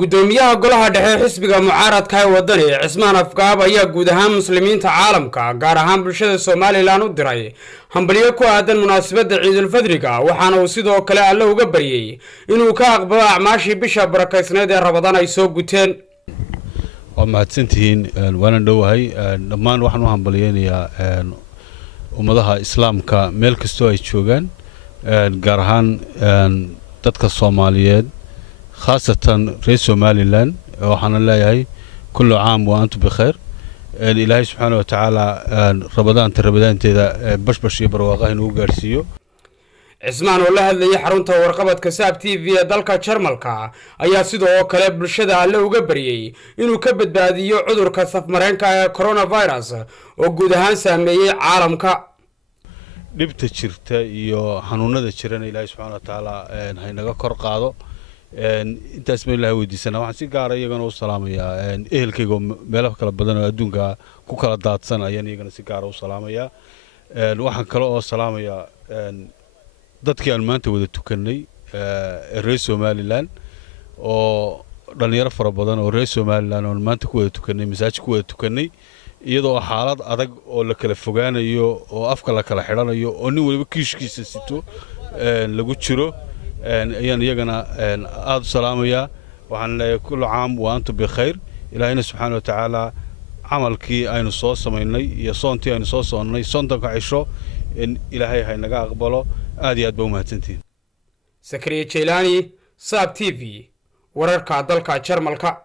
Guddoomiyaha golaha dhexe xisbiga mucaaradka ee wadani Cismaan Afkaab ayaa guud ahaan muslimiinta caalamka gaar ahaan bulshada Somaliland u diray hambalyo ku aadan munaasabadda ciidul fadriga waxaana uu sidoo kale alle uga baryay inuu ka aqbalo acmaashii bisha barakaysneed ee Ramadaan ay soo guteen. waa mahadsantihiin waana dhowahay dhammaan waxaan u hambalyeeyaa ummadaha islaamka meel kastoo ay joogaan gaar ahaan dadka Soomaaliyeed خاصة في Somaliland وحنا لا كل عام وأنتم بخير الإلهي سبحانه وتعالى رمضان تدا بش يبرواقه نوجارسيو عثمان والله اللي يحرنته ورقبة كساب تي في دالك شرملكا أي سيدو كلاب بالشدة اللي وجبري إنه كبد باديو عذر كسف مرينكا كورونا فيروس وجودهان سامي عالمك نبت شرته يو حنونا الشرنا الإلهي سبحانه وتعالى هاي نجا كرقاضو inta isma ilaahay weydiisana waxaan si gaar ah iyagana u salaamayaa ehelkayga meelaha kala badan oo adduunka ku kala daadsan ayaan iyagana si gaar ah u salaamayaa waxaan kale oo salaamayaa dadkii aan maanta wada tukanay reer Somaliland oo dhalinyaro fara badan oo reer Somaliland oo maanta ku wada tukanay masaajid ku wada tukanay iyadoo xaalad adag oo la kala fogaanayo oo afka la kala xiranayo oo nin waliba kiishkiisa sito lagu jiro أيان يجنا آد سلامية وعن كل عام وأنتم بخير إلهنا سبحانه وتعالى عمل كي أين صوص مني يصون تي أين صوص مني صندوق عشرة إن إلهي هاي نجا قبله آدي أدبو مهتنتين. سكري تشيلاني ساب تي في ورركع دلكع شرملكع.